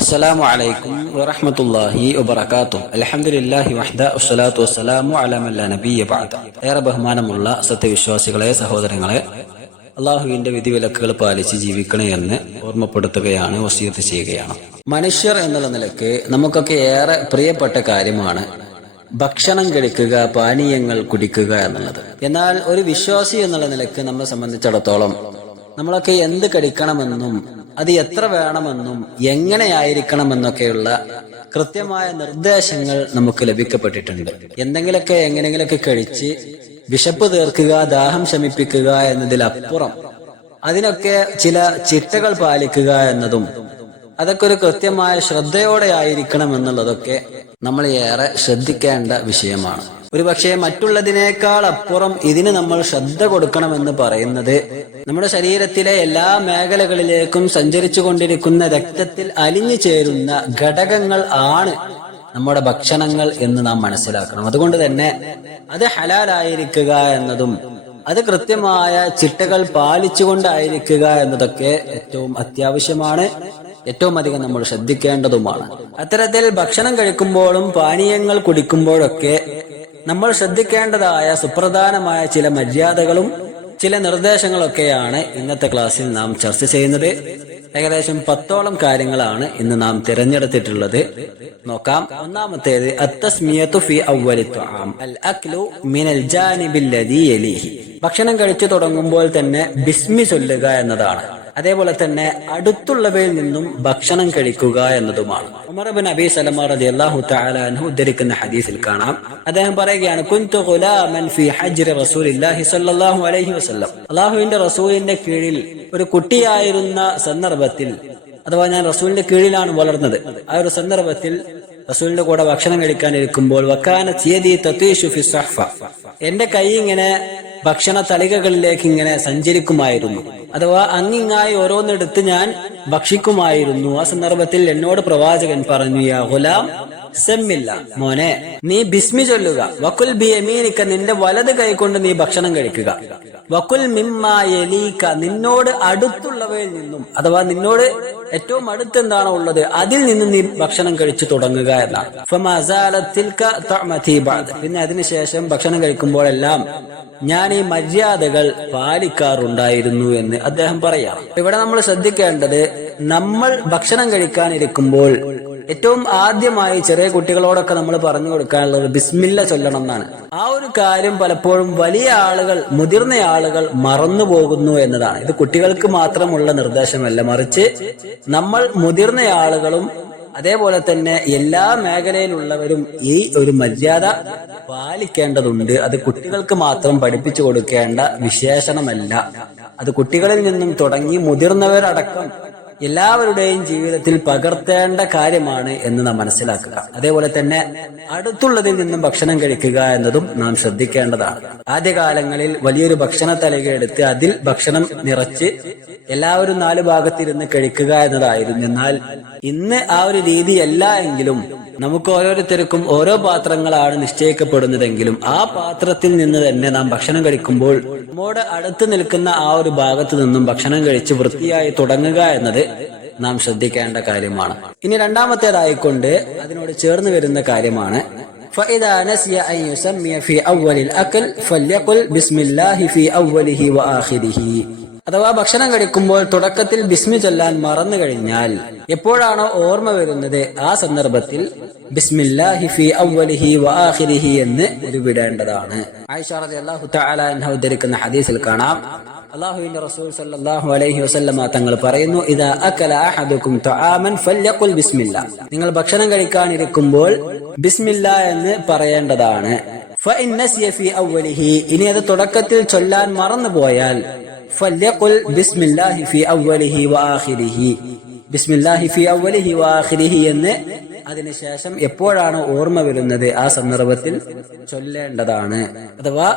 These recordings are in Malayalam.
അസ്സലാമു അലൈക്കും വറഹ്മത്തുള്ളാഹി വബറകാതുഹു. അൽഹംദുലില്ലാഹി വഹ്ദ വസ്സലാത്തു വസ്സലാമു അലാ മൻ ലാ നബിയ്യ ബഅദ. ഏറെ ബഹുമാനമുള്ള സത്യവിശ്വാസികളെ, സഹോദരങ്ങളെ, അള്ളാഹുവിന്റെ വിധിവിലക്കുകൾ പാലിച്ച് ജീവിക്കണേ എന്ന് ഓർമ്മപ്പെടുത്തുകയാണ്, വസിയത്ത് ചെയ്യുകയാണ്. മനുഷ്യർ എന്നുള്ള നിലയ്ക്ക് നമുക്കൊക്കെ ഏറെ പ്രിയപ്പെട്ട കാര്യമാണ് ഭക്ഷണം കഴിക്കുക, പാനീയങ്ങൾ കുടിക്കുക എന്നുള്ളത്. എന്നാൽ ഒരു വിശ്വാസി എന്നുള്ള നിലയ്ക്ക് നമ്മെ സംബന്ധിച്ചിടത്തോളം നമ്മളൊക്കെ എന്ത് കഴിക്കണമെന്നും അത് എത്ര വേണമെന്നും എങ്ങനെയായിരിക്കണമെന്നൊക്കെയുള്ള കൃത്യമായ നിർദ്ദേശങ്ങൾ നമുക്ക് ലഭിക്കപ്പെട്ടിട്ടുണ്ട്. എന്തെങ്കിലുമൊക്കെ എങ്ങനെങ്കിലൊക്കെ കഴിച്ച് വിശപ്പ് തീർക്കുക, ദാഹം ശമിപ്പിക്കുക എന്നതിലപ്പുറം അതിനൊക്കെ ചില ചിട്ടകൾ പാലിക്കുക എന്നതും അതൊക്കെ ഒരു കൃത്യമായ ശ്രദ്ധയോടെ ആയിരിക്കണം എന്നുള്ളതൊക്കെ നമ്മൾ ഏറെ ശ്രദ്ധിക്കേണ്ട വിഷയമാണ്. ഒരുപക്ഷെ മറ്റുള്ളതിനേക്കാൾ അപ്പുറം ഇതിന് നമ്മൾ ശ്രദ്ധ കൊടുക്കണമെന്ന് പറയുന്നത് നമ്മുടെ ശരീരത്തിലെ എല്ലാ മേഖലകളിലേക്കും സഞ്ചരിച്ചു കൊണ്ടിരിക്കുന്ന രക്തത്തിൽ അലിഞ്ഞു ചേരുന്ന ഘടകങ്ങൾ ആണ് നമ്മുടെ ഭക്ഷണങ്ങൾ എന്ന് നാം മനസ്സിലാക്കണം. അതുകൊണ്ട് തന്നെ അത് ഹലാലായിരിക്കുക എന്നതും അത് കൃത്യമായ ചിട്ടകൾ പാലിച്ചുകൊണ്ടായിരിക്കുക എന്നതൊക്കെ ഏറ്റവും അത്യാവശ്യമാണ്, ഏറ്റവും അധികം നമ്മൾ ശ്രദ്ധിക്കേണ്ടതുമാണ്. അത്തരത്തിൽ ഭക്ഷണം കഴിക്കുമ്പോഴും പാനീയങ്ങൾ കുടിക്കുമ്പോഴൊക്കെ നമ്മൾ ശ്രദ്ധിക്കേണ്ടതായ സുപ്രധാനമായ ചില മര്യാദകളും ചില നിർദ്ദേശങ്ങളൊക്കെയാണ് ഇന്നത്തെ ക്ലാസ്സിൽ നാം ചർച്ച ചെയ്യുന്നത്. ഏകദേശം 10ഓളം കാര്യങ്ങളാണ് ഇന്ന് നാം തിരഞ്ഞെടുത്തിട്ടുള്ളത്. നോക്കാം. ഒന്നാമത്തേത് അത്തസ്മിയത്തു ഫി അവ്വലി ത്വആം അൽ അക്ലു മിനൽ ജാനിബിൽ ലദീ യലീഹി. ഭക്ഷണം കഴിച്ചു തുടങ്ങുമ്പോൾ തന്നെ ബിസ്മി ചൊല്ലുക എന്നതാണ്. അതേപോലെ തന്നെ അടുത്തുള്ളവയിൽ നിന്നും ഭക്ഷണം കഴിക്കുക എന്നതുമാണ്. ഉമർ ഇബ്നു അബീ സലമ റളിയല്ലാഹു തആല അൻഹു ഉദ്ധരിക്കുന്ന ഹദീസിൽ കാണാം, അദ്ദേഹം പറയുകയാണ്, കുൻതു ഗുലാമൻ ഫീ ഹജ്രി റസൂലില്ലാഹി സ്വല്ലല്ലാഹു അലൈഹി വസല്ലം. അല്ലാഹുവിന്റെ റസൂലിന്റെ കീഴിൽ ഒരു കുട്ടിയായിരുന്ന സന്ദർഭത്തിൽ, അഥവാ ഞാൻ റസൂലിന്റെ കീഴിലാണ് വളർന്നത്, ആ ഒരു സന്ദർഭത്തിൽ റസൂലിന്റെ കൂടെ ഭക്ഷണം കഴിക്കാനിരിക്കുമ്പോൾ വക്കാനത് യദീ തതീഷു ഫി സഹ്ഫ, എന്റെ കൈ ഇങ്ങനെ ഭക്ഷണ തളികകളിലേക്ക് ഇങ്ങനെ സഞ്ചരിക്കുമായിരുന്നു, അഥവാ അങ്ങിങ്ങായി ഓരോന്നെടുത്ത് ഞാൻ ഭക്ഷിക്കുമായിരുന്നു. ആ സന്ദർഭത്തിൽ എന്നോട് പ്രവാചകൻ പറഞ്ഞു, യാ ഗുലാം സമ്മില്ല, മോനെ നീ ബിസ്മി ചൊല്ലുക, വകുൽ ബിയമീനിക, നിന്റെ വലത് കൈ കൊണ്ട് നീ ഭക്ഷണം കഴിക്കുക, വകുൽ മിമ്മാ യലീക, നിന്നോട് അടുത്തുള്ളവയിൽ നിന്നും, അഥവാ നിന്നോട് ഏറ്റവും അടുത്തെന്താണോ ഉള്ളത് അതിൽ നിന്നും നീ ഭക്ഷണം കഴിച്ചു തുടങ്ങുക എന്നാണ്. ഫമാ സാലത് തിൽക തഅമതി ബഅദ, പിന്നെ അതിനുശേഷം ഭക്ഷണം കഴിക്കുമ്പോഴെല്ലാം ഞാൻ ഈ മര്യാദകൾ പാലിക്കാറുണ്ടായിരുന്നു എന്ന് അദ്ദേഹം പറയാം. ഇവിടെ നമ്മൾ ശ്രദ്ധിക്കേണ്ടത്, നമ്മൾ ഭക്ഷണം കഴിക്കാനിരിക്കുമ്പോൾ ഏറ്റവും ആദ്യമായി ചെറിയ കുട്ടികളോടൊക്കെ നമ്മൾ പറഞ്ഞു കൊടുക്കാനുള്ളത് ബിസ്മില്ല ചൊല്ലണം എന്നാണ്. ആ ഒരു കാര്യം പലപ്പോഴും വലിയ ആളുകൾ, മുതിർന്ന ആളുകൾ മറന്നു പോകുന്നു എന്നതാണ്. ഇത് കുട്ടികൾക്ക് മാത്രമുള്ള നിർദ്ദേശമല്ല, മറിച്ച് നമ്മൾ മുതിർന്ന ആളുകളും അതേപോലെ തന്നെ എല്ലാ മേഖലയിലുള്ളവരും ഈ ഒരു മര്യാദ പാലിക്കേണ്ടതുണ്ട്. അത് കുട്ടികൾക്ക് മാത്രം പഠിപ്പിച്ചു കൊടുക്കേണ്ട വിശേഷണമല്ല, അത് കുട്ടികളിൽ നിന്നും തുടങ്ങി മുതിർന്നവരടക്കം എല്ലാവരുടെയും ജീവിതത്തിൽ പകർത്തേണ്ട കാര്യമാണ് എന്ന് നാം മനസ്സിലാക്കുക. അതേപോലെ തന്നെ അടുത്തുള്ളതിൽ നിന്നും ഭക്ഷണം കഴിക്കുക എന്നതും നാം ശ്രദ്ധിക്കേണ്ടതാണ്. ആദ്യകാലങ്ങളിൽ വലിയൊരു ഭക്ഷണ തലിക എടുത്ത് അതിൽ ഭക്ഷണം നിറച്ച് എല്ലാവരും 4 ഭാഗത്തിരുന്ന് കഴിക്കുക എന്നതായിരുന്നു. എന്നാൽ ഇന്ന് ആ ഒരു രീതിയല്ല എങ്കിലും നമുക്ക് ഓരോരുത്തർക്കും ഓരോ പാത്രങ്ങളാണ് നിശ്ചയിക്കപ്പെടുന്നതെങ്കിലും ആ പാത്രത്തിൽ നിന്ന് തന്നെ നാം ഭക്ഷണം കഴിക്കുമ്പോൾ നമ്മോട് അടുത്ത് നിൽക്കുന്ന ആ ഒരു ഭാഗത്ത് നിന്നും ഭക്ഷണം കഴിച്ച് വൃത്തിയായി തുടങ്ങുക എന്നത് നാം ശ്രദ്ധിക്കേണ്ട കാര്യമാണ്. ഇനി രണ്ടാമത്തേതായിക്കൊണ്ട് അതിനോട് ചേർന്ന് വരുന്ന കാര്യമാണ് فإذا نسي أن يسمي في أول الأكل فليقل بسم الله في أوله وآخره. അഥവാ ഭക്ഷണം കഴിക്കുമ്പോൾ തുടക്കത്തിൽ ബിസ്മി ചൊല്ലാൻ മറന്നു കഴിഞ്ഞാൽ എപ്പോഴാണോ ഓർമ്മ വരുന്നത് ആ സന്ദർഭത്തിൽ ബിസ്മില്ലാഹി ഫീ അവ്വലിഹി വആഖിരിഹി എന്ന് ഉരുവിടേണ്ടതാണ്. ആയിഷ റളിയല്ലാഹു തആല അൻഹ ഉദ്ധരിക്കുന്ന ഹദീസിൽ കാണാം, അല്ലാഹുവിന്റെ റസൂൽ സല്ലല്ലാഹു അലൈഹി വസല്ലമ തങ്ങൾ പറയുന്നു, ഇദാ അകല അഹദുകും തആമൻ ഫല്യഖുൽ ബിസ്മില്ലാ, നിങ്ങൾ ഭക്ഷണം കഴിക്കാനിരിക്കുമ്പോൾ ബിസ്മില്ലാ എന്ന് പറയേണ്ടതാണ്. ഫഇൻ നസിയ ഫീ അവ്വലിഹി, ഇനി അത് തുടക്കത്തിൽ ചൊല്ലാൻ മറന്നുപോയാൽ ഫല്യഖുൽ ബിസ്മില്ലാഹി ഫീ അവ്വലിഹി വആഖിരിഹി, ബിസ്മില്ലാഹി ഫീ അവ്വലിഹി വആഖിരിഹി എന്ന് അതിനുശേഷം എപ്പോഴാണ് ഓർമ്മ വരുന്നത് ആ സന്ദർഭത്തിൽ ചൊല്ലേണ്ടതാണ്. അഥവാ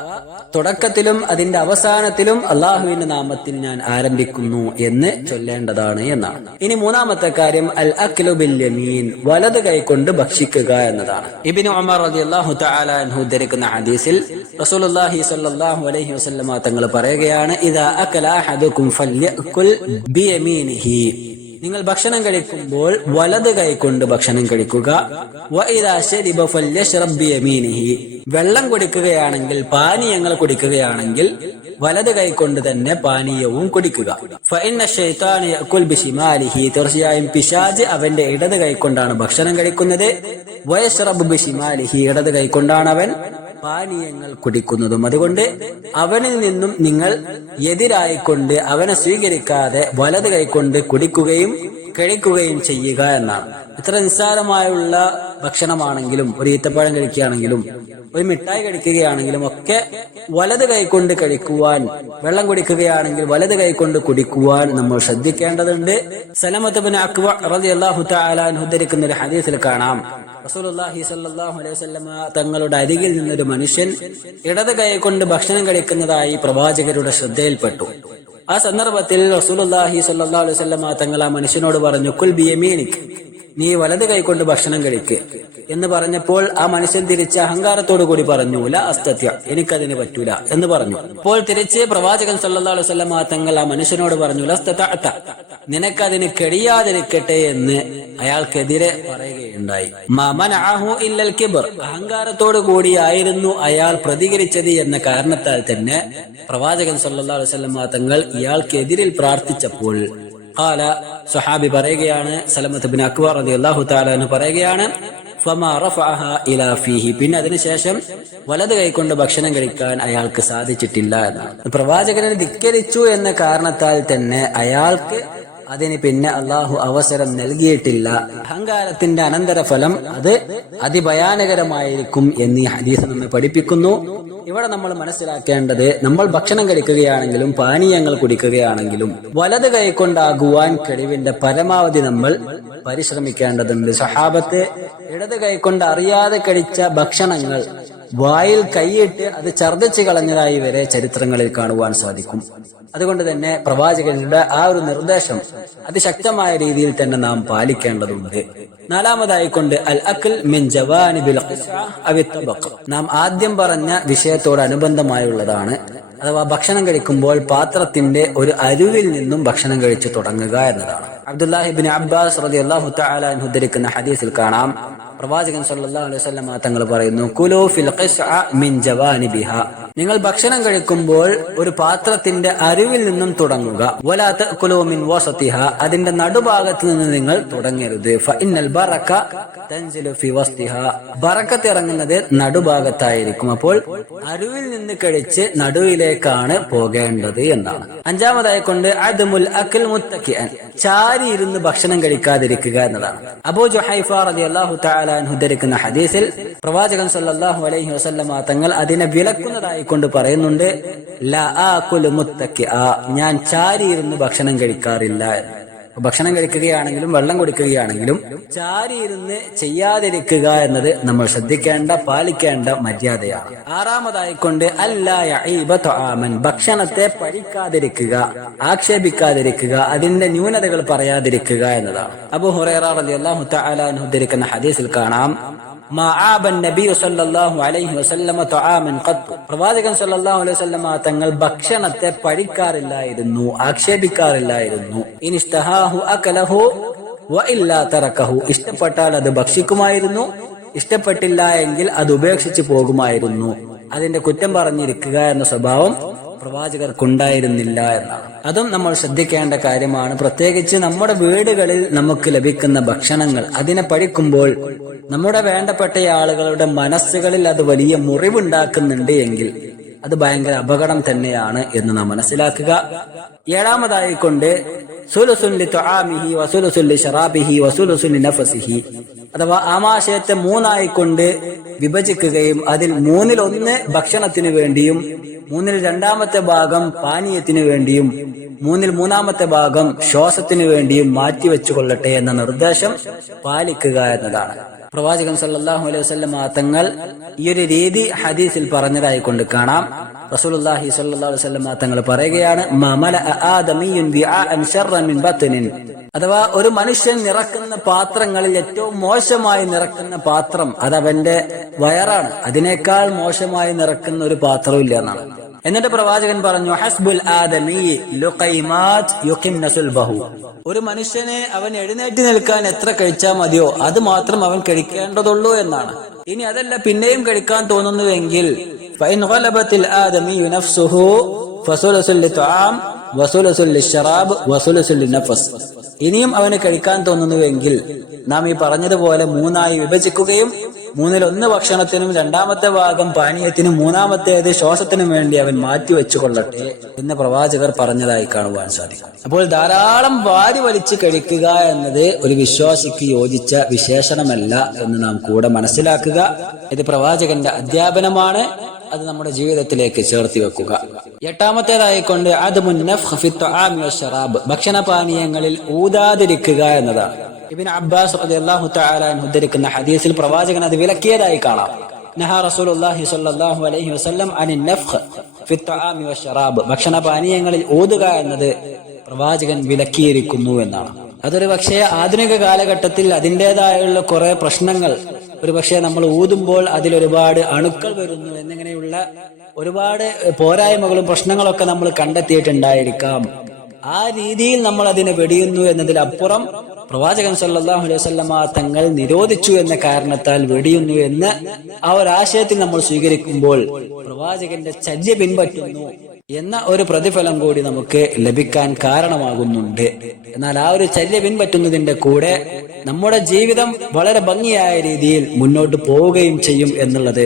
തുടക്കത്തിലും അതിന്റെ അവസാനത്തിലും അള്ളാഹുവിന്റെ നാമത്തിൽ ഞാൻ ആരംഭിക്കുന്നു എന്ന് ചൊല്ലേണ്ടതാണ് എന്നാണ്. ഇനി മൂന്നാമത്തെ കാര്യം അൽ അക്ലു ബിൽ യമീൻ, വലത് കൈകൊണ്ട് ഭക്ഷിക്കുക എന്നതാണ്. ഇബ്നു ഉമർ റളിയല്ലാഹു തആല അൻഹു ഉദ്ധരിക്കുന്ന ഹദീസിൽ റസൂലുള്ളാഹി സ്വല്ലല്ലാഹു അലൈഹി വസല്ലമ തങ്ങൾ പറയുകയാണ്, ഇദാ അകല അഹദുകും ഫല്യഅകുൽ ബിയമീനിഹി, നിങ്ങൾ ഭക്ഷണം കഴിക്കുമ്പോൾ വലത് കൈകൊണ്ട് ഭക്ഷണം കഴിക്കുക. വഇദാ ശരിബ ഫല്യശ്റബ് ബിയമീനിഹി, വെള്ളം കുടിക്കുകയാണെങ്കിൽ, പാനീയങ്ങൾ കുടിക്കുകയാണെങ്കിൽ വലത് കൈകൊണ്ട് തന്നെ പാനീയവും കുടിക്കുക. ഫഇന്ന ശൈത്താന യഅകുൽ ബിശിമാലിഹി, തീർച്ചയായും പിശാച് അവന്റെ ഇടത് കൈകൊണ്ടാണ് ഭക്ഷണം കഴിക്കുന്നത്. വയശ്റബ് ബിശിമാലിഹി, ഇടത് കൈകൊണ്ടാണ് അവൻ പാനീയങ്ങൾ കുടിക്കുന്നതും. അതുകൊണ്ട് അവനിൽ നിന്നും നിങ്ങൾ എതിരായിക്കൊണ്ട് അവനെ സ്വീകരിക്കാതെ വലത് കൈകൊണ്ട് കുടിക്കുകയും കഴിക്കുകയും ചെയ്യുക എന്നാണ്. ഇത്ര നിസ്സാരമായുള്ള ഭക്ഷണമാണെങ്കിലും, ഒരു ഈത്തപ്പഴം കഴിക്കുകയാണെങ്കിലും, ഒരു മിഠായി കഴിക്കുകയാണെങ്കിലും ഒക്കെ വലത് കൈകൊണ്ട് കഴിക്കുവാൻ, വെള്ളം കുടിക്കുകയാണെങ്കിൽ വലത് കൈകൊണ്ട് കുടിക്കുവാൻ നമ്മൾ ശ്രദ്ധിക്കേണ്ടതുണ്ട്. സലമത്ത് ബിൻ അക്വ റളിയല്ലാഹു തആല അൻഹു ഉദ്ധരിക്കുന്ന ഒരു ഹദീസിൽ കാണാം, റസൂലുള്ളാഹി സ്വല്ലല്ലാഹു അലൈഹി വസല്ലമ തങ്ങളുടെ അരികിൽ നിന്നൊരു മനുഷ്യൻ ഇടത് കൈ കൊണ്ട് ഭക്ഷണം കഴിക്കുന്നതായി പ്രവാചകരുടെ ശ്രദ്ധയിൽപ്പെട്ടു. ആ സന്ദർഭത്തിൽ റസൂലുള്ളാഹി സ്വല്ലല്ലാഹു അലൈഹി വസല്ലമ തങ്ങൾ ആ മനുഷ്യനോട് പറഞ്ഞു, കുൽ ബിയമീനിക്, നീ വലത് കൈകൊണ്ട് ഭക്ഷണം കഴിക്ക് എന്ന് പറഞ്ഞപ്പോൾ ആ മനുഷ്യൻ തിരിച്ച് അഹങ്കാരത്തോടു കൂടി പറഞ്ഞു, ലാ അസ്തത്യ, എനിക്കതിന് പറ്റൂല എന്ന് പറഞ്ഞു. അപ്പോൾ തിരിച്ച് പ്രവാചകൻ സല്ലല്ലാഹു അലൈഹി വസല്ലമ തങ്ങൾ ആ മനുഷ്യനോട് പറഞ്ഞു, ലസ്തതഅത, നിനക്കതിന് കഴിയാതിരിക്കട്ടെ എന്ന് അയാൾക്കെതിരെ പറയുകയുണ്ടായി. മമനഅഹു ഇല്ലൽ കിബ്ർ, അഹങ്കാരത്തോടു കൂടിയായിരുന്നു അയാൾ പ്രതികരിച്ചത് എന്ന കാരണത്താൽ തന്നെ പ്രവാചകൻ സല്ലല്ലാഹു അലൈഹി വസല്ലമ തങ്ങൾ ഇയാൾക്കെതിരിൽ പ്രാർത്ഥിച്ചപ്പോൾ ഖാല, സ്വഹാബി പറയുകയാണ്, സലമത്ത് ബിൻ അക്വ റളിയല്ലാഹു തആല അൻഹു പറയുകയാണ്, ഫമാ റഫഅഹാ ഇലാ ഫീഹി, പിന്നെ അതിനുശേഷം വലത് കൈകൊണ്ട് ഭക്ഷണം കഴിക്കാൻ അയാൾക്ക് സാധിച്ചിട്ടില്ല എന്നാണ്. പ്രവാചകനെ ധിക്കരിച്ചു എന്ന കാരണത്താൽ തന്നെ അയാൾക്ക് അതിന് പിന്നെ അള്ളാഹു അവസരം നൽകിയിട്ടില്ല. അഹങ്കാരത്തിന്റെ അനന്തരഫലം അത് അതിഭയാനകരമായിരിക്കും എന്ന് ഈ ഹദീസ് നമ്മെ പഠിപ്പിക്കുന്നു. ഇവിടെ നമ്മൾ മനസ്സിലാക്കേണ്ടത്, നമ്മൾ ഭക്ഷണം കഴിക്കുകയാണെങ്കിലും പാനീയങ്ങൾ കുടിക്കുകയാണെങ്കിലും വലത് കൈകൊണ്ടാകുവാൻ കഴിവിന്റെ പരമാവധി നമ്മൾ പരിശ്രമിക്കേണ്ടതുണ്ട്. സഹാബത്ത് ഇടത് കൈകൊണ്ട് അറിയാതെ കഴിച്ച ഭക്ഷണങ്ങൾ വായിൽ കൈയിട്ട് അത് ഛർദ്ദിച്ചു കളഞ്ഞതായി വരെ ചരിത്രങ്ങളിൽ കാണുവാൻ സാധിക്കും. അതുകൊണ്ട് തന്നെ പ്രവാചകരുടെ ആ ഒരു നിർദ്ദേശം അതിശക്തമായ രീതിയിൽ തന്നെ നാം പാലിക്കേണ്ടതുണ്ട്. നാലാമതായിക്കൊണ്ട് അൽ അക്ൽ മിൻ ജവാനിബിൽ ഖിസ്അ അവി തബഖ്, നാം ആദ്യം പറഞ്ഞ വിഷയത്തോട് അനുബന്ധമായുള്ളതാണ്. അഥവാ ഭക്ഷണം കഴിക്കുമ്പോൾ പാത്രത്തിന്റെ ഒരു അരുവിൽ നിന്നും ഭക്ഷണം കഴിച്ചു തുടങ്ങുക എന്നതാണ്. അബ്ദുല്ലാഹി ഇബ്നു അബ്ബാസ് റളിയല്ലാഹു തആല അൻഹു ഉദ്ധരിക്കുന്ന ഹദീസിൽ കാണാം, പ്രവാചകൻ സല്ലല്ലാഹു അലൈഹി വസല്ലം തങ്ങൾ പറയുന്നു, കുലൂ ഫിൽ ഖിസ്അ മിൻ ജവാനിബിഹാ, നിങ്ങൾ ഭക്ഷണം കഴിക്കുമ്പോൾ ഒരു പാത്രത്തിന്റെ അരുവിൽ നിന്നും തുടങ്ങുക. വലാ തഅകുലൂ മിൻ വസതിഹാ, അതിന്റെ നടുഭാഗത്ത് നിന്ന് നിങ്ങൾ തുടങ്ങരുത്. ഫഇന്നൽ ബറക തൻസിലു ഫി വസ്തിഹാ, ബറക്കത്ത് ഇറങ്ങുന്നത് നടുഭാഗത്തായിരിക്കും. അപ്പോൾ അരുവിൽ നിന്ന് കഴിച്ച് നടുവിലേക്കാണ് പോകേണ്ടത് എന്നാണ്. അഞ്ചാമതായി കൊണ്ട് അദ്മുൽ അക്ൽ മുത്തക്കിഅൻ, ചാരി ഇരുന്ന് ഭക്ഷണം കഴിക്കാതിരിക്കുക എന്നതാണ്. അബൂ ജുഹൈഫ റളിയല്ലാഹു തആല അൻഹു ഉദ്ധരിക്കുന്ന ഹദീസിൽ പ്രവാചകൻ സല്ലല്ലാഹു അലൈഹി വസല്ലമ തങ്ങൾ അതിനെ വിലക്കുന്നതായി കൊണ്ട് പറയുന്നുണ്ട്, ലാ ആകുലു മുത്തക്കിഅ, ഞാൻ ചാരി ഇരുന്ന് ഭക്ഷണം കഴിക്കാറില്ല. ഭക്ഷണം കഴിക്കുകയാണെങ്കിലും വെള്ളം കുടിക്കുകയാണെങ്കിലും ചാരി ഇരുന്ന് ചെയ്യാതിരിക്കുക എന്നത് നമ്മൾ ശ്രദ്ധിക്കേണ്ട, പാലിക്കേണ്ട മര്യാദയാണ്. ആറാമതായിക്കൊണ്ട് അല്ലാ യഈബ തആമൻ, ഭക്ഷണത്തെ പഴിക്കാതിരിക്കുക, ആക്ഷേപിക്കാതിരിക്കുക, അതിന്റെ ന്യൂനതകൾ പറയാതിരിക്കുക എന്നതാണ്. അബൂ ഹുറൈറ റളിയല്ലാഹു തആല അൻഹു ഉദ്ധരിക്കുന്ന ഹദീസിൽ കാണാം, പ്രവാചകൻ സല്ലല്ലാഹു അലൈഹി വസല്ലം തങ്ങൾ ഭക്ഷണത്തെ പഴിക്കാറില്ലായിരുന്നു, ആക്ഷേപിക്കാറില്ലായിരുന്നു. ഇനിഷ്തഹാഹു അകലഹു വഇല്ലാ തറകഹു, ഇഷ്ടപ്പെട്ടാൽ അത് ഭക്ഷിക്കുമായിരുന്നു, ഇഷ്ടപ്പെട്ടില്ല എങ്കിൽ അത് ഉപേക്ഷിച്ച് പോകുമായിരുന്നു. അതിന്റെ കുറ്റം പറഞ്ഞിരിക്കുക എന്ന സ്വഭാവം പ്രവാചകർക്കുണ്ടായിരുന്നില്ല എന്നാണ്. അതും നമ്മൾ ശ്രദ്ധിക്കേണ്ട കാര്യമാണ്. പ്രത്യേകിച്ച് നമ്മുടെ വീടുകളിൽ നമുക്ക് ലഭിക്കുന്ന ഭക്ഷണങ്ങൾ അതിനെ പഴിക്കുമ്പോൾ നമ്മുടെ വേണ്ടപ്പെട്ട ആളുകളുടെ മനസ്സുകളിൽ അത് വലിയ മുറിവുണ്ടാക്കുന്നുണ്ട് എങ്കിൽ അത് ഭയങ്കര അപകടം തന്നെയാണ് എന്ന് നാം മനസ്സിലാക്കുക. ഏഴാമതായി കൊണ്ട് സുലുസുൻ ലിതആമിഹി വസുലുസുൻ ലിശറാബിഹി വസുലുസുൻ ലിനഫസിഹി, അഥവാ ആമാശയത്തെ മൂന്നായിക്കൊണ്ട് വിഭജിക്കുകയും അതിൽ മൂന്നിൽ ഒന്ന് ഭക്ഷണത്തിന് വേണ്ടിയും മൂന്നിൽ രണ്ടാമത്തെ ഭാഗം പാനീയത്തിന് വേണ്ടിയും മൂന്നിൽ മൂന്നാമത്തെ ഭാഗം ശ്വാസത്തിന് വേണ്ടിയും മാറ്റിവെച്ചുകൊള്ളട്ടെ എന്ന നിർദ്ദേശം പാലിക്കുക എന്നതാണ്. പ്രവാചകൻ സല്ലല്ലാഹു അലൈഹി വസല്ലം തങ്ങൾ ഈ ഒരു രീതി ഹദീസിൽ പറഞ്ഞതായി കൊണ്ട് കാണാം. റസൂലുള്ളാഹി സ്വല്ലല്ലാഹു അലൈഹി വസല്ലം തങ്ങൾ പറയുകയാണ്, മമലഅ ആദമിയ്യുൻ ബിആഅൻ ശർറൻ മിൻ ബത്നിൻ, അഥവാ ഒരു മനുഷ്യൻ നിറക്കുന്ന പാത്രങ്ങളിൽ ഏറ്റവും മോശമായി നിറക്കുന്ന പാത്രം അത് അവന്റെ വയറാണ്. അതിനേക്കാൾ മോശമായി നിറക്കുന്ന ഒരു പാത്രവും ഇല്ല എന്നാണ്. എന്നിട്ട് പ്രവാചകൻ പറഞ്ഞു, ഹസ്ബുൽ ആദമി ലുഖൈമാത് യുഖിംന സുൽബഹു. ഒരു മനുഷ്യനെ അവൻ എഴുന്നേറ്റ് നിൽക്കാൻ എത്ര കഴിച്ചാൽ മതിയോ അത് മാത്രം അവൻ കഴിക്കേണ്ടതുള്ളൂ എന്നാണ്. ഇനി അതല്ല പിന്നെയും കഴിക്കാൻ തോന്നുന്നുവെങ്കിൽ ഫഇൻ ഗലബത്തിൽ ആദമി നഫ്സുഹു ഫസുലുസുൽ ലിത്ആം വസുലുസുൽ ലിശ്ശറാബ് വസുലുസുൽ ലിനഫസ്. ഇനിയും അവന് കഴിക്കാൻ തോന്നുന്നുവെങ്കിൽ നാം ഈ പറഞ്ഞതുപോലെ 3ആയി വിഭജിക്കുകയും 1/3 ഭക്ഷണത്തിനും 2ാമത്തെ ഭാഗം പാനീയത്തിനും 3ാമത്തേത് ശ്വാസത്തിനും വേണ്ടി അവൻ മാറ്റിവെച്ചു കൊള്ളട്ടെ എന്ന് പ്രവാചകർ പറഞ്ഞതായി കാണുവാൻ സാധിക്കും. അപ്പോൾ ധാരാളം വാരി വലിച്ച് കഴിക്കുക എന്നത് ഒരു വിശ്വാസിക്ക് യോജിച്ച വിശേഷണമല്ല എന്ന് നാം കൂടെ മനസ്സിലാക്കുക. ഇത് പ്രവാചകന്റെ അധ്യാപനമാണ്. അത് നമ്മുടെ ജീവിതത്തിലേക്ക് ചേർത്തി വെക്കുക. 8ാമത്തേതായിക്കൊണ്ട് ഭക്ഷണപാനീയങ്ങളിൽ ഊതാതിരിക്കുക എന്നതാണ്. ഇബ്നു അബ്ബാസ് റളിയല്ലാഹു തആല അൻഹു ഉദ്ധരിക്കുന്ന ഹദീസിൽ പ്രവാചകൻ അത് വിലക്കിയതായി കാണാം. നഹ റസൂലുള്ളാഹി സ്വല്ലല്ലാഹു അലൈഹി വസല്ലം അനിൻ നഫ്ഖ് ഫി ത്വആമി വശറാബ്. ഭക്ഷണപാനീയങ്ങളിൽ ഊതുക എന്നത് പ്രവാചകൻ വിലക്കിയിരിക്കുന്നു എന്നാണ്. അതൊരു പക്ഷേ ആധുനിക കാലഘട്ടത്തിൽ അതിൻ്റെതായുള്ള കുറെ പ്രശ്നങ്ങൾ, ഒരു പക്ഷേ നമ്മൾ ഊതുമ്പോൾ അതിലൊരുപാട് അണുക്കൾ വരുന്നു എന്നിങ്ങനെയുള്ള ഒരുപാട് പോരായ്മകളും പ്രശ്നങ്ങളൊക്കെ നമ്മൾ കണ്ടെത്തിയിട്ടുണ്ടായിരിക്കാം. ആ രീതിയിൽ നമ്മൾ അതിനെ വെടിയുന്നു എന്നതിലപ്പുറം പ്രവാചകൻ സല്ലല്ലാഹു അലൈഹി വസല്ലമ തങ്ങൾ നിരോധിച്ചു എന്ന കാരണത്താൽ വെടിയുന്നു എന്ന് ആ ഒരു ആശയത്തിൽ നമ്മൾ സ്വീകരിക്കുമ്പോൾ പ്രവാചകന്റെ ചര്യ പിൻപറ്റുന്നു എന്ന ഒരു പ്രതിഫലം കൂടി നമുക്ക് ലഭിക്കാൻ കാരണമാകുന്നുണ്ട്. എന്നാൽ ആ ഒരു ചര്യ പിൻപറ്റുന്നതിന്റെ കൂടെ നമ്മുടെ ജീവിതം വളരെ ഭംഗിയായ രീതിയിൽ മുന്നോട്ട് പോവുകയും ചെയ്യും എന്നുള്ളത്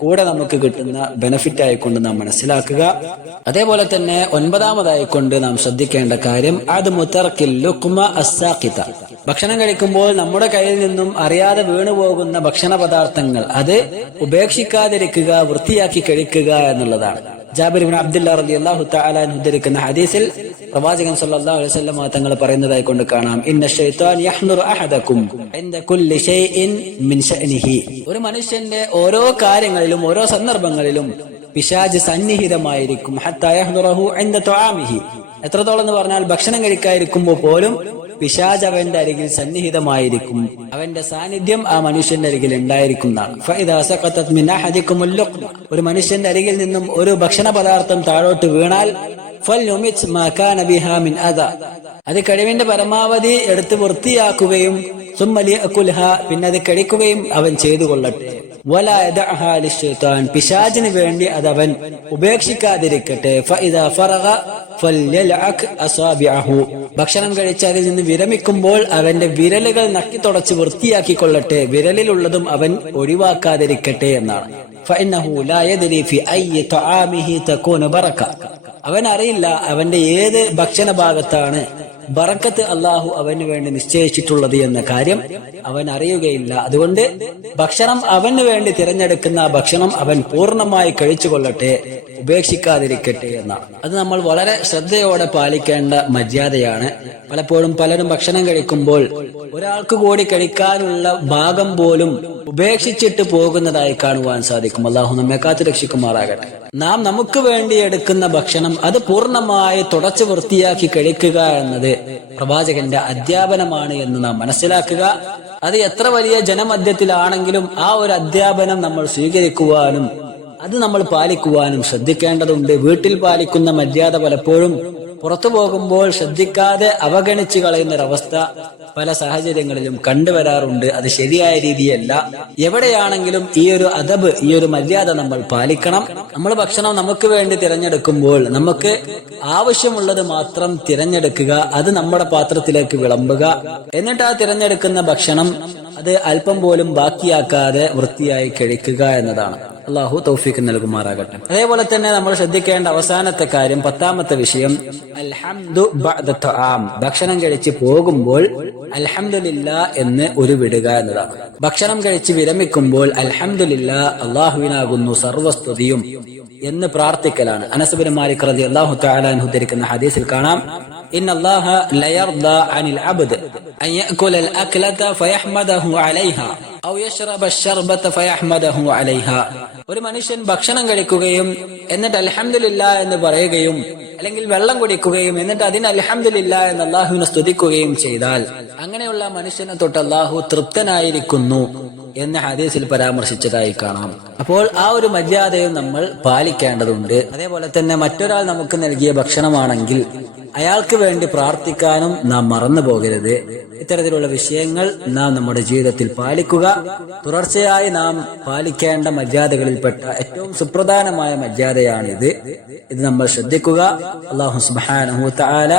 കൂടെ നമുക്ക് കിട്ടുന്ന ബെനഫിറ്റ് ആയിക്കൊണ്ട് നാം മനസ്സിലാക്കുക. അതേപോലെ തന്നെ 9ാമതായിക്കൊണ്ട് നാം ശ്രദ്ധിക്കേണ്ട കാര്യം ഭക്ഷണം കഴിക്കുമ്പോൾ നമ്മുടെ കയ്യിൽ നിന്നും അറിയാതെ വീണുപോകുന്ന ഭക്ഷണ പദാർത്ഥങ്ങൾ അത് ഉപേക്ഷിക്കാതിരിക്കുക, വൃത്തിയാക്കി കഴിക്കുക എന്നുള്ളതാണ്. ജാബിർ ഇബ്നു അബ്ദുല്ലാഹ് റളിയല്ലാഹു തആല അൻഹു ഉദ്ധരിക്കുന്ന ഹദീസിൽ പ്രവാചകൻ സല്ലല്ലാഹു അലൈഹി വസല്ലം തങ്ങൾ പറയുന്നതായി കൊണ്ട് കാണാം, ഇന്ന ശൈത്താൻ യഹ്നുറു അഹദകും ഇൻദ കുല്ലി ഷൈഇൻ മിൻ ശഅനിഹി. ഒരു മനുഷ്യന്റെ ഓരോ കാര്യങ്ങളിലും ഓരോ സന്ദർഭങ്ങളിലും പിശാച് സന്നിഹിതമായിരിക്കും. ഹത്താ യഹ്നുറഹു ഇൻദ തുആമിഹി. എത്രത്തോളം എന്ന് പറഞ്ഞാൽ ഭക്ഷണം കഴിക്കാതിരിക്കുമ്പോൾ പോലും പിശാച് അവന്റെ അരികിൽ സന്നിഹിതമായിരിക്കും. അവന്റെ സാന്നിധ്യം ആ മനുഷ്യന്റെ അരികിൽ ഉണ്ടായിരിക്കുന്നതാണ്. ഒരു മനുഷ്യന്റെ അരികിൽ നിന്നും ഒരു ഭക്ഷണ പദാർത്ഥം താഴോട്ട് വീണാൽ അത് കഴിവിന്റെ പരമാവധി എടുത്ത് വൃത്തിയാക്കുകയും പിന്നെ അത് കഴിക്കുകയും അവൻ ചെയ്തു കൊള്ളട്ടെ. പിശാചിന് വേണ്ടി അത് അവൻ ഉപേക്ഷിക്കാതിരിക്കട്ടെ. ഭക്ഷണം കഴിച്ച് അതിൽ നിന്ന് വിരമിക്കുമ്പോൾ അവന്റെ വിരലുകൾ നക്കിത്തുടച്ച് വൃത്തിയാക്കിക്കൊള്ളട്ടെ, വിരലിലുള്ളതും അവൻ ഒഴിവാക്കാതിരിക്കട്ടെ എന്നാണ്. അവൻ അറിയില്ല അവന്റെ ഏത് ഭക്ഷണ ഭാഗത്താണ് ബറക്കത്ത് അള്ളാഹു അവന് വേണ്ടി നിശ്ചയിച്ചിട്ടുള്ളത് എന്ന കാര്യം അവൻ അറിയുകയില്ല. അതുകൊണ്ട് ഭക്ഷണം അവന് വേണ്ടി തിരഞ്ഞെടുക്കുന്ന ഭക്ഷണം അവൻ പൂർണ്ണമായി കഴിച്ചു കൊള്ളട്ടെ, ഉപേക്ഷിക്കാതിരിക്കട്ടെ എന്നാണ്. അത് നമ്മൾ വളരെ ശ്രദ്ധയോടെ പാലിക്കേണ്ട മര്യാദയാണ്. പലപ്പോഴും പലരും ഭക്ഷണം കഴിക്കുമ്പോൾ ഒരാൾക്ക് കൂടി കഴിക്കാനുള്ള ഭാഗം പോലും ഉപേക്ഷിച്ചിട്ട് പോകുന്നതായി കാണുവാൻ സാധിക്കും. അള്ളാഹു നമ്മെ കാത്തു രക്ഷിക്കുമാറാകട്ടെ. നാം നമുക്ക് വേണ്ടി എടുക്കുന്ന ഭക്ഷണം അത് പൂർണ്ണമായി തുടച്ചു വൃത്തിയാക്കി കഴിക്കുക എന്നത് പ്രവാചകന്റെ അധ്യാപനമാണ് എന്ന് നാം മനസ്സിലാക്കുക. അത് എത്ര വലിയ ജനമധ്യത്തിലാണെങ്കിലും ആ ഒരു അധ്യാപനം നമ്മൾ സ്വീകരിക്കുവാനും അത് നമ്മൾ പാലിക്കുവാനും ശ്രദ്ധിക്കേണ്ടതുണ്ട്. വീട്ടിൽ പാലിക്കുന്ന മര്യാദ പലപ്പോഴും പുറത്തു പോകുമ്പോൾ ശ്രദ്ധിക്കാതെ അവഗണിച്ചു കളയുന്നൊരവസ്ഥ പല സാഹചര്യങ്ങളിലും കണ്ടുവരാറുണ്ട്. അത് ശരിയായ രീതിയല്ല. എവിടെയാണെങ്കിലും ഈ ഒരു അദബ്, ഈ ഒരു മര്യാദ നമ്മൾ പാലിക്കണം. നമ്മൾ ഭക്ഷണം നമുക്ക് വേണ്ടി തിരഞ്ഞെടുക്കുമ്പോൾ നമുക്ക് ആവശ്യമുള്ളത് മാത്രം തിരഞ്ഞെടുക്കുക, അത് നമ്മുടെ പാത്രത്തിലേക്ക് വിളമ്പുക. എന്നിട്ട് ആ തിരഞ്ഞെടുക്കുന്ന ഭക്ഷണം അത് അല്പം പോലും ബാക്കിയാക്കാതെ വൃത്തിയായി കഴിക്കുക എന്നതാണ്. അള്ളാഹു തൗഫീഖ് നൽകുമാറാകട്ടെ. അതേപോലെ തന്നെ നമ്മൾ ശ്രദ്ധിക്കേണ്ട അവസാനത്തെ കാര്യം, 10ാമത്തെ വിഷയം, അൽഹംദു ബഅദ തആം. ഭക്ഷണം കഴിച്ച് പോകുമ്പോൾ അൽഹംദുലില്ലാ എന്ന് വിടുക എന്നതാണ്. ഭക്ഷണം കഴിച്ച് വിരമിക്കുമ്പോൾ അൽഹംദുലില്ലാ, അള്ളാഹുവിനാകുന്നു സർവസ്തുതിയും എന്ന് പ്രാർത്ഥിക്കലാണ്. അനസ് ബിൻ മാലിക് റളിയല്ലാഹു തആല അൻഹു ഉദ്ധരിക്കുന്ന ഹദീസിൽ കാണാം, ഇന്നല്ലാഹ ലയർദാ അനിൽ അബ്ദ് അൻ യഅകുലൽ അക്ലത ഫയഹ്മദഹു അലൈഹാ ഔ യശ്റബ അശ്ശർബത ഫയഹ്മദഹു അലൈഹാ. ഒരു മനുഷ്യൻ ഭക്ഷണം കഴിക്കുകയും എന്നിട്ട് അൽഹംദുലില്ലാ എന്ന് പറയുകയും അല്ലെങ്കിൽ വെള്ളം കുടിക്കുകയും എന്നിട്ട് അതിന് അൽഹംദുലില്ലാ എന്ന് അല്ലാഹുവിനെ സ്തുതിക്കുകയും ചെയ്താൽ അങ്ങനെയുള്ള മനുഷ്യനെ തൊട്ട് അല്ലാഹു തൃപ്തനായിരിക്കുന്നു എന്ന് ഹദീസിൽ പരാമർശിച്ചതായി കാണാം. അപ്പോൾ ആ ഒരു മര്യാദയും നമ്മൾ പാലിക്കേണ്ടതുണ്ട്. അതേപോലെ തന്നെ മറ്റൊരാൾ നമുക്ക് നൽകിയ ഭക്ഷണമാണെങ്കിൽ അയാൾക്ക് വേണ്ടി പ്രാർത്ഥിക്കാനും നാം മറന്നു പോകരുത്. ഇത്തരത്തിലുള്ള വിഷയങ്ങൾ നാം നമ്മുടെ ജീവിതത്തിൽ പാലിക്കുക. തുടർച്ചയായി നാം പാലിക്കേണ്ട മര്യാദകളിൽപ്പെട്ട ഏറ്റവും സുപ്രധാനമായ മര്യാദയാണിത്. ഇത് നമ്മൾ ശ്രദ്ധിക്കുക. അല്ലാഹു സുബ്ഹാനഹു വ തആല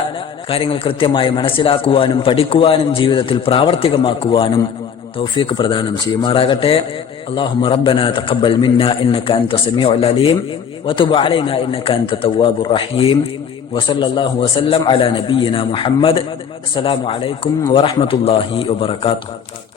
കാര്യങ്ങൾ കൃത്യമായി മനസ്സിലാക്കുവാനും പഠിക്കുവാനും ജീവിതത്തിൽ പ്രാവർത്തികമാക്കുവാനും തൗഫീഖ് പ്രദാനം ചെയ്യുമാറാകട്ടെ. അല്ലാഹുമ്മ റബ്ബനാ തഖബ്ബൽ മിന്നാ ഇന്നക അൻത സമീഉൽ അലീം വതുബ് അലൈനാ ഇന്നക അൻത തവ്വാബുർ റഹീം വസല്ലല്ലാഹു വസല്ലം അലാ നബിയിനാ മുഹമ്മദ്. അസ്സലാമു അലൈക്കും വറഹ്മത്തുള്ളാഹി വബറകാതുഹു.